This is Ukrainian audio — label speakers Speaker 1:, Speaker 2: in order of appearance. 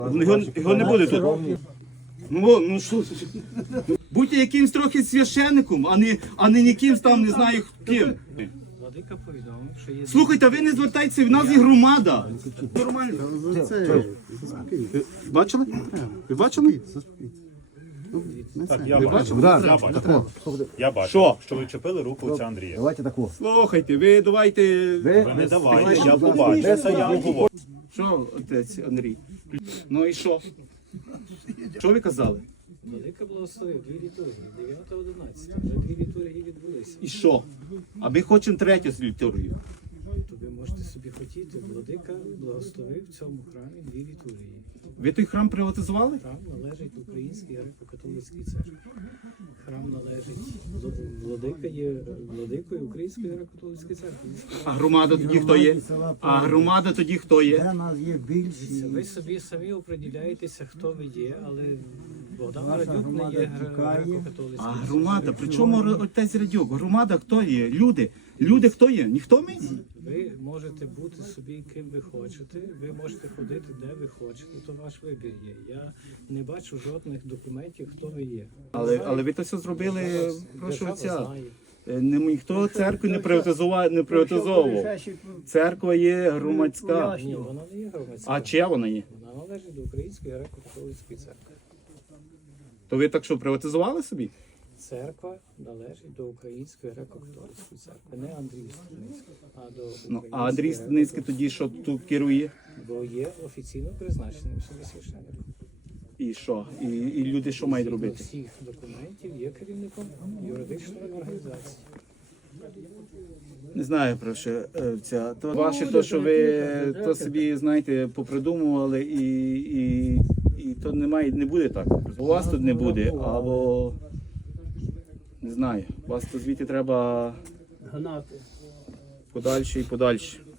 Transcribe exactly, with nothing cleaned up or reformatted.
Speaker 1: Його, його не буде тут. Ну, ну що? Будьте якимсь трохи священником, а не, а не якимсь там, не знаю ким.
Speaker 2: Владика повідомив, що є...
Speaker 1: Слухайте, ви не звертайтеся, в нас є громада. Нормально. Бачили? Ви бачили?
Speaker 3: Так, я
Speaker 1: Ви
Speaker 3: бачу.
Speaker 1: бачили?
Speaker 3: Я бачу. Я бачу,
Speaker 1: Що?
Speaker 3: що ви чепили руку отця Андрія.
Speaker 4: Давайте тако.
Speaker 1: Слухайте, ви давайте...
Speaker 3: Ви не давайте, я побачу. Це я вам говорю.
Speaker 1: Що, отець Андрій? Ну і що? Що ви казали?
Speaker 2: Владика благословив дві літургії, дев'ята одинадцята. Вже дві літургії відбулися.
Speaker 1: І що? А ми хочемо третю літургію.
Speaker 2: То ви можете собі хотіти. Владика благословив в цьому храмі дві літургії.
Speaker 1: Ви той храм приватизували?
Speaker 2: Храм належить Українській греко-католицькій церкві. Храм належить, Владика є владикою Української греко-католицької церкви.
Speaker 1: А громада тоді хто є? А громада тоді хто є?
Speaker 4: Де нас є більшість.
Speaker 2: Ви собі самі оприділяєтеся, хто ви є, але Богдан
Speaker 4: Ваша
Speaker 2: Радюк не
Speaker 4: громада
Speaker 2: є
Speaker 4: тікає.
Speaker 2: греко-католицькою.
Speaker 1: А громада, при чому отець Радюк? Громада хто є? Люди. Люди хто є? Ніхто ми?
Speaker 2: Ви можете бути собі ким ви хочете, ви можете ходити де ви хочете, то ваш вибір є. Я не бачу жодних документів, хто ви є.
Speaker 1: Але, але ви то все зробили, прошу
Speaker 2: Держава
Speaker 1: отця.
Speaker 2: знає.
Speaker 1: Е, Не, ніхто церкву не приватизував, не приватизовував. Церква є громадська.
Speaker 2: Ні, вона не є громадська.
Speaker 1: А чия вона є?
Speaker 2: Вона належить до Української греко-католицької церкви.
Speaker 1: То ви так що приватизували собі?
Speaker 2: Церква належить до Української греко-католицької церкви, не Андрій Студницький, а до
Speaker 1: Ну, а Андрій
Speaker 2: Української
Speaker 1: Стадницький тоді що тут керує?
Speaker 2: греко- Бо є офіційно призначеним собі священником.
Speaker 1: І що? І, і люди що мають
Speaker 2: Згідно
Speaker 1: робити?
Speaker 2: всіх документів є керівником юридичної організації.
Speaker 1: Не знаю про що е, ця. То ваше то, що ви то собі, знаєте, попридумували і, і, і то немає, не буде так. У вас тут не буде, або не знаю, у вас то звідти треба
Speaker 5: Гнати.
Speaker 1: подальше і подальше.